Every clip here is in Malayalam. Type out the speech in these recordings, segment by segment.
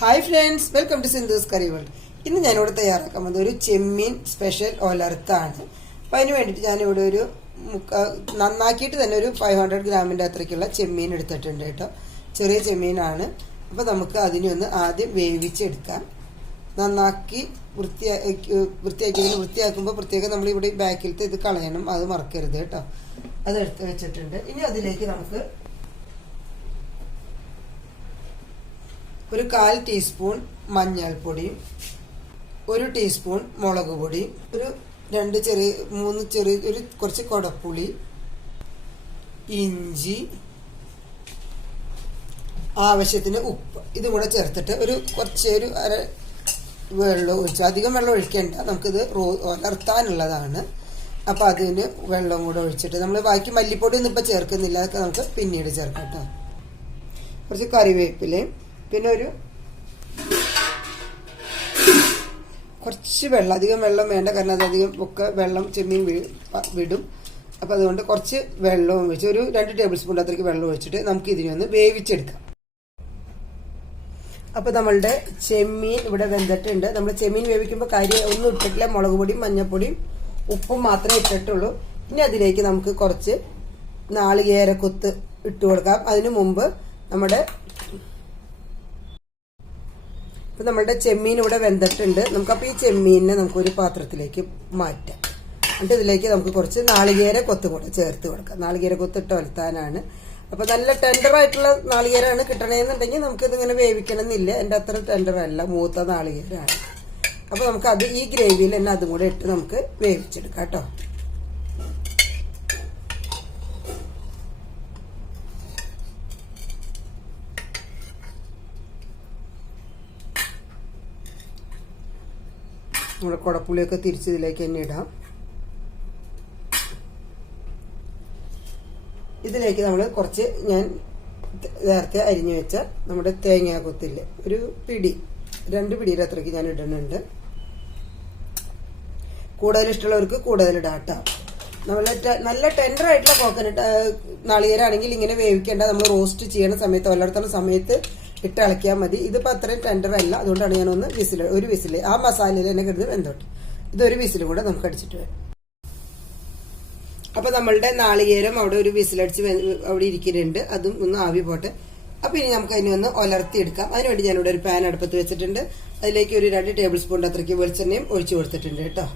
Hi friends welcome to Sindhu's curry world ഇന്ന് ഞാനിവിടെ തയ്യാറാക്കാൻ പോകുന്നത് ഒരു ചെമ്മീൻ സ്പെഷ്യൽ ഒലർത്താണ് അപ്പം അതിന് വേണ്ടിയിട്ട് ഞാനിവിടെ ഒരു നന്നാക്കിയിട്ട് തന്നെ ഒരു ഫൈവ് ഹൺഡ്രഡ് ഗ്രാമിന്റെ അത്രയ്ക്കുള്ള ചെമ്മീൻ എടുത്തിട്ടുണ്ട് കേട്ടോ. ചെറിയ ചെമ്മീനാണ്. അപ്പോൾ നമുക്ക് അതിനെ ഒന്ന് ആദ്യം വേവിച്ചെടുക്കാം. നന്നാക്കി വൃത്തിയാക്കി വൃത്തിയാക്കി വൃത്തിയാക്കുമ്പോൾ പ്രത്യേകം നമ്മൾ ഇവിടെ ബാക്കിലത്തെ ഇത് കളയണം. അത് മറക്കരുത് കേട്ടോ. അത് എടുത്ത് വെച്ചിട്ടുണ്ട്. ഇനി അതിലേക്ക് നമുക്ക് ഒരു കാൽ ടീസ്പൂൺ മഞ്ഞൾപ്പൊടിയും ഒരു ടീസ്പൂൺ മുളക് പൊടി ഒരു രണ്ട് ചെറിയ മൂന്ന് ചെറിയ ഒരു കുറച്ച് കൊടപ്പുളി ഇഞ്ചി ആവശ്യത്തിന് ഉപ്പ്. ഇതും കൂടെ ചേർത്തിട്ട് ഒരു കുറച്ച് ഒരു അര വെള്ളം ഒഴിച്ച് അധികം വെള്ളം ഒഴിക്കേണ്ട നമുക്കിത് റോ ഉലർത്താനുള്ളതാണ് അപ്പോൾ അതിന് വെള്ളം കൂടെ ഒഴിച്ചിട്ട് നമ്മൾ ബാക്കി മല്ലിപ്പൊടി ഒന്നും ഇപ്പോൾ ചേർക്കുന്നില്ല അതൊക്കെ നമുക്ക് പിന്നീട് ചേർക്കാം കേട്ടോ. കുറച്ച് കറിവേപ്പിലയും പിന്നെ ഒരു കുറച്ച് വെള്ളം അധികം വെള്ളം വേണ്ട കാരണം അതധികം ഒക്കെ വെള്ളം ചെമ്മീൻ വിടും. അപ്പോൾ അതുകൊണ്ട് കുറച്ച് വെള്ളവും ഒഴിച്ച് ഒരു രണ്ട് ടേബിൾ സ്പൂൺ അത്രയ്ക്ക് വെള്ളം ഒഴിച്ചിട്ട് നമുക്ക് ഇതിനെ ഒന്ന് വേവിച്ചെടുക്കാം. അപ്പോൾ നമ്മളുടെ ചെമ്മീൻ ഇവിടെ വെന്തിട്ടുണ്ട്. നമ്മൾ ചെമ്മീൻ വേവിക്കുമ്പോൾ കാര്യം ഒന്നും ഇട്ടിട്ടില്ല. മുളക് പൊടിയും മഞ്ഞൾപ്പൊടിയും ഉപ്പും മാത്രമേ ഇട്ടിട്ടുള്ളൂ. ഇനി അതിലേക്ക് നമുക്ക് കുറച്ച് നാളികേരക്കൊത്ത് ഇട്ട് കൊടുക്കാം. അതിനു മുമ്പ് നമ്മുടെ ഇപ്പം നമ്മുടെ ചെമ്മീൻ ഇവിടെ വെന്തിട്ടുണ്ട്. നമുക്കപ്പോൾ ഈ ചെമ്മീനിനെ നമുക്കൊരു പാത്രത്തിലേക്ക് മാറ്റാം. എന്നിട്ട് ഇതിലേക്ക് നമുക്ക് കുറച്ച് നാളികേര കൊത്ത് കൂടെ ചേർത്ത് കൊടുക്കാം. നാളികേര കൊത്തിട്ട് ഒലത്താനാണ്. അപ്പോൾ നല്ല ടെൻഡർ ആയിട്ടുള്ള നാളികേരാണ് കിട്ടണമെന്നുണ്ടെങ്കിൽ നമുക്ക് ഇതിങ്ങനെ വേവിക്കണം എന്നില്ല എന്റെ അത്ര ടെൻഡർ അല്ല മൂത്ത നാളികേരാണ്. അപ്പോൾ നമുക്ക് അത് ഈ ഗ്രേവിയിൽ തന്നെ അതും കൂടെ ഇട്ട് നമുക്ക് വേവിച്ചെടുക്കാം കേട്ടോ. നമ്മുടെ കുടപ്പുളിയൊക്കെ തിരിച്ച് ഇതിലേക്ക് തന്നെ ഇടാം. ഇതിലേക്ക് നമ്മൾ കുറച്ച് ഞാൻ നേരത്തെ അരിഞ്ഞു വെച്ച നമ്മുടെ തേങ്ങ ഒരു പിടി രണ്ട് പിടിയുടെ അത്രയ്ക്ക് ഞാൻ ഇടുന്നുണ്ട്. കൂടുതൽ ഇഷ്ടമുള്ളവർക്ക് കൂടുതൽ ഇടാട്ടോ നമ്മൾ നല്ല ടെൻഡർ ആയിട്ടുള്ള കോക്കനട്ട് നാളികേരാണെങ്കിൽ ഇങ്ങനെ വേവിക്കേണ്ട നമ്മൾ റോസ്റ്റ് ചെയ്യണ സമയത്ത് ഒല്ലടത്തുള്ള സമയത്ത് ഇട്ട് ഇളക്കിയാൽ മതി. ഇതിപ്പോൾ അത്രയും ടെൻഡർ അല്ല. അതുകൊണ്ടാണ് ഒന്ന് വിസിൽ ഒരു വിസിൽ ആ മസാലയിൽ തന്നെ വെന്തോട്ടെ വെന്തോട്ട്. ഇതൊരു വിസിൽ കൂടെ നമുക്ക് അടിച്ചിട്ട് വരാം. അപ്പൊ നമ്മളുടെ നാളികേരം അവിടെ ഒരു വിസിലടിച്ച് അവിടെ ഇരിക്കുന്നുണ്ട്. അതും ഒന്ന് ആവി പോട്ടെ. അപ്പൊ ഇനി നമുക്ക് അതിനെ ഒന്ന് ഒലർത്തി എടുക്കാം അതിനുവേണ്ടി ഞാനിവിടെ ഒരു പാൻ അടുപ്പത്ത് വെച്ചിട്ടുണ്ട്. അതിലേക്ക് ഒരു രണ്ട് ടേബിൾ സ്പൂൺ അത്രയ്ക്ക് വെളിച്ചെണ്ണയും ഒഴിച്ചു കൊടുത്തിട്ടുണ്ട് കേട്ടോ.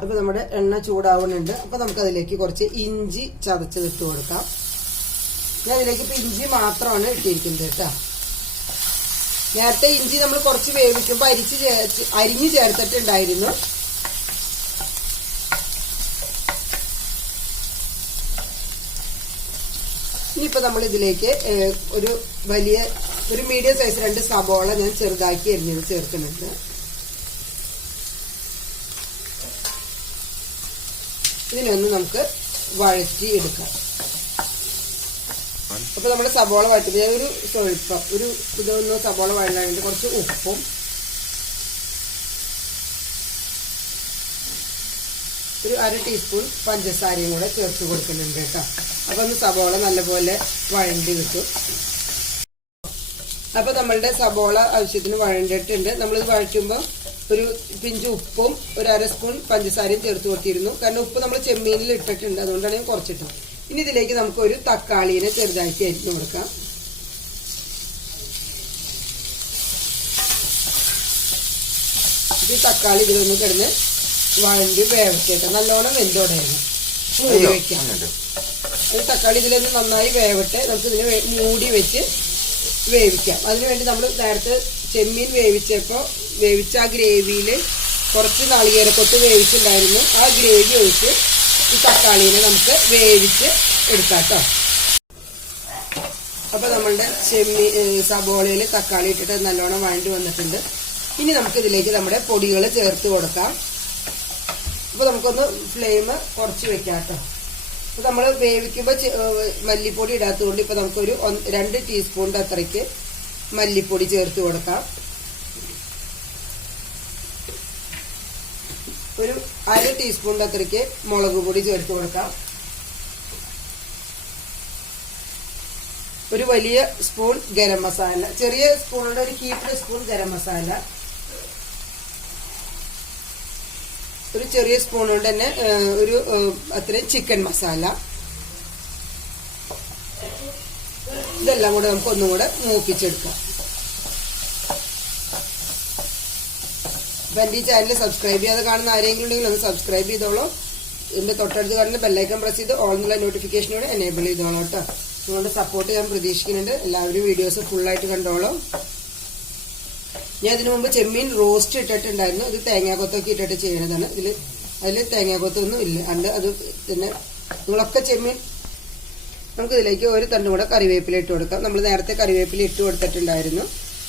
അപ്പൊ നമ്മുടെ എണ്ണ ചൂടാവുന്നുണ്ട് അപ്പൊ നമുക്ക് അതിലേക്ക് കുറച്ച് ഇഞ്ചി ചതച്ചത് ഇട്ട് കൊടുക്കാം. ഞാൻ അതിലേക്ക് ഇപ്പം ഇഞ്ചി മാത്രമാണ് ഇട്ടിരിക്കുന്നത് കേട്ടോ. നേരത്തെ ഇഞ്ചി നമ്മൾ കുറച്ച് വേവിക്കുമ്പോൾ അരിച്ച് ചേർത്ത് അരിഞ്ഞ് ചേർത്തിട്ടുണ്ടായിരുന്നു. ഇനിയിപ്പോൾ നമ്മൾ ഇതിലേക്ക് ഒരു വലിയ ഒരു മീഡിയം സൈസ് രണ്ട് സബോള ഞാൻ ചെറുതാക്കി എരിഞ്ഞത് ചേർക്കുന്നുണ്ട്. ഇതിനൊന്ന് നമുക്ക് വഴറ്റി എടുക്കാം. അപ്പൊ നമ്മുടെ സബോള വഴറ്റുന്നത് ഞാൻ ഒരു സ്വൽപ്പം ഒരു ഇതൊന്ന് സബോള വഴണ്ടായിട്ട് കുറച്ച് ഉപ്പും. ഒരു അര ടീസ്പൂൺ പഞ്ചസാരയും കൂടെ ചേർത്ത് കൊടുക്കുന്നുണ്ട് കേട്ടോ. അപ്പൊ ഒന്ന് സബോള നല്ലപോലെ വഴണ്ടി കിട്ടും. അപ്പൊ നമ്മളുടെ സബോള ആവശ്യത്തിന് വഴണ്ടിട്ടുണ്ട്. നമ്മളിത് വഴറ്റുമ്പോൾ ഒരു പിഞ്ച് ഉപ്പും ഒരു അര സ്പൂൺ പഞ്ചസാരയും ചേർത്ത് കൊടുത്തിരുന്നു. കാരണം ഉപ്പ് നമ്മൾ ചെമ്മീനിൽ ഇട്ടിട്ടുണ്ട്. അതുകൊണ്ടാണ് ഞാൻ കുറച്ചിട്ടത്. ഇനി ഇതിലേക്ക് നമുക്ക് ഒരു തക്കാളിനെ ചെറുതാക്കി അരിഞ്ഞു കൊടുക്കാം. ഈ തക്കാളി ഇതിലൊന്ന് കിടന്ന് വഴണ്ടി വേവട്ടെ നല്ലോണം വെന്തോടെയാണ് മൂടി വെക്കാം ഈ തക്കാളി ഇതിലൊന്ന് നന്നായി വേവട്ടെ. നമുക്ക് ഇതിനെ മൂടി വെച്ച് വേവിക്കാം. അതിനുവേണ്ടി നമ്മൾ നേരത്തെ ചെമ്മീൻ വേവിച്ചപ്പോൾ വേവിച്ച ആ ഗ്രേവിയിൽ കുറച്ച് നാളികേരക്കൊട്ട് വേവിച്ചിട്ടുണ്ടായിരുന്നു. ആ ഗ്രേവി ഒഴിച്ച് ഈ തക്കാളീനെ നമുക്ക് വേവിച്ച് എടുക്കാം കേട്ടോ അപ്പോൾ നമ്മളുടെ ചെമ്മി സബോളയിൽ തക്കാളി ഇട്ടിട്ട് നല്ലോണം വഴണ്ടി വന്നിട്ടുണ്ട്. ഇനി നമുക്ക് ഇതിലേക്ക് നമ്മുടെ പൊടികൾ ചേർത്ത് കൊടുക്കാം. അപ്പോൾ നമുക്കൊന്ന് ഫ്ലെയിം കുറച്ച് വെക്കാം കേട്ടോ അപ്പോൾ നമ്മൾ വേവിക്കുമ്പോൾ മല്ലിപ്പൊടി ഇടാത്തതുകൊണ്ട് ഇപ്പോൾ നമുക്കൊരു രണ്ട് ടീസ്പൂണിന്റെ അത്രയ്ക്ക് മല്ലിപ്പൊടി ചേർത്ത് കൊടുക്കാം. ഒരു അര ടീസ്പൂണിന്റെ അത്രയ്ക്ക് മുളക് പൊടി ചേർത്ത് കൊടുക്കാം. ഒരു വലിയ സ്പൂൺ ഗരം മസാല ചെറിയ സ്പൂണിന്റെ ഒരു കീപ്പ് സ്പൂൺ ഗരം മസാല. ഒരു ചെറിയ സ്പൂൺ തന്നെ ഒരു അത്രയും ചിക്കൻ മസാല. ഇതെല്ലാം കൂടെ നമുക്ക് ഒന്നും കൂടെ മൂപ്പിച്ചെടുക്കാം. അപ്പം എന്റെ ഈ ചാനൽ സബ്സ്ക്രൈബ് ചെയ്യാതെ കാണുന്ന ആരെങ്കിലും ഉണ്ടെങ്കിൽ ഒന്ന് സബ്സ്ക്രൈബ് ചെയ്തോളൂ. ഇതിന്റെ തൊട്ടടുത്ത് കാണുന്ന ബെല്ലൈക്കൺ പ്രസ് ചെയ്ത് ഓൾ എന്നുള്ള നോട്ടിഫിക്കേഷനോട് എനേബിൾ ചെയ്തോളൂ കേട്ടോ. നിങ്ങളുടെ സപ്പോർട്ട് ഞാൻ പ്രതീക്ഷിക്കുന്നുണ്ട്. എല്ലാവരും വീഡിയോസ് ഫുള്ളായിട്ട് കണ്ടോളൂ. ഞാൻ ഇതിനു മുമ്പ് ചെമ്മീൻ റോസ്റ്റ് ഇട്ടിട്ടുണ്ടായിരുന്നു. ഇത് തേങ്ങാക്കൊത്തൊക്കെ ഇട്ടിട്ട് ചെയ്യണതാണ് ഇതിൽ അതിൽ തേങ്ങാക്കൊത്തൊന്നും ഇല്ല. അണ്ട് അത് പിന്നെ നിങ്ങളൊക്കെ ചെമ്മീൻ നമുക്ക് ഇതിലേക്ക് ഒരു തണ്ടും കൂടെ കറിവേപ്പില ഇട്ട് കൊടുക്കാം. നമ്മൾ നേരത്തെ കറിവേപ്പില ഇട്ട് കൊടുത്തിട്ടുണ്ടായിരുന്നു.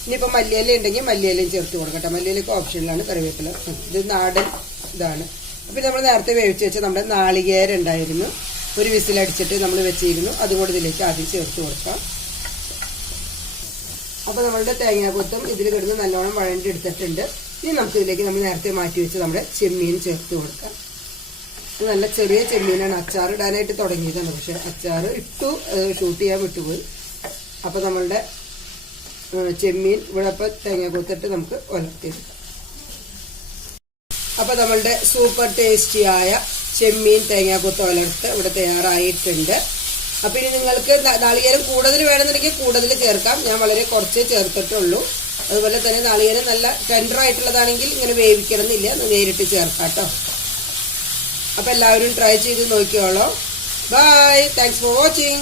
ഇനിയിപ്പോൾ മല്ലിയില ഉണ്ടെങ്കിൽ മല്ലിയിലയും ചേർത്ത് കൊടുക്കട്ടെ. മല്ലിയിലൊക്കെ ഓപ്ഷനിലാണ് കറിവേപ്പില. ഇത് നാടൻ ഇതാണ്. അപ്പം നമ്മൾ നേരത്തെ വേവിച്ച് വെച്ച നമ്മുടെ നാളികേരുണ്ടായിരുന്നു ഒരു വിസിലടിച്ചിട്ട് നമ്മൾ വെച്ചിരുന്നു. അതുകൂടെ ഇതിലേക്ക് ആദ്യം ചേർത്ത് കൊടുക്കാം. അപ്പോൾ നമ്മളുടെ തേങ്ങാക്കൊത്തും ഇതിൽ കിടന്ന് നല്ലോണം വഴണ്ടി എടുത്തിട്ടുണ്ട് ഇനി നമുക്ക് ഇതിലേക്ക് നമ്മൾ നേരത്തെ മാറ്റി വെച്ച് നമ്മുടെ ചെമ്മീൻ ചേർത്ത് കൊടുക്കാം. നല്ല ചെറിയ ചെമ്മീനാണ്. അച്ചാർ ഇടാനായിട്ട് തുടങ്ങിയതാണ്. പക്ഷെ അച്ചാർ ഇട്ടു ഷൂട്ട് ചെയ്യാൻ വിട്ടുപോയി. അപ്പോൾ നമ്മളുടെ ചെമ്മീൻ ഇവിടെ തേങ്ങ കൊത്തിട്ട് നമുക്ക് ഉലർത്തിയെടുക്കാം അപ്പോൾ നമ്മളുടെ സൂപ്പർ ടേസ്റ്റിയായ ചെമ്മീൻ തേങ്ങാക്കൊത്ത് ഉലർത്ത് ഇവിടെ തയ്യാറായിട്ടുണ്ട്. അപ്പോൾ ഇനി നിങ്ങൾക്ക് നാളികേരം കൂടുതൽ വേണമെന്നുണ്ടെങ്കിൽ കൂടുതൽ ചേർക്കാം. ഞാൻ വളരെ കുറച്ചേ ചേർത്തിട്ടുള്ളൂ. അതുപോലെ തന്നെ നാളികേരം നല്ല ടെൻഡർ ആയിട്ടുള്ളതാണെങ്കിൽ ഇങ്ങനെ വേവിക്കണം എന്നില്ല നേരിട്ട് ചേർക്കാം കേട്ടോ അപ്പോൾ എല്ലാവരും ട്രൈ ചെയ്ത് നോക്കിയോളൂ ബൈ താങ്ക്സ് ഫോർ വാച്ചിങ്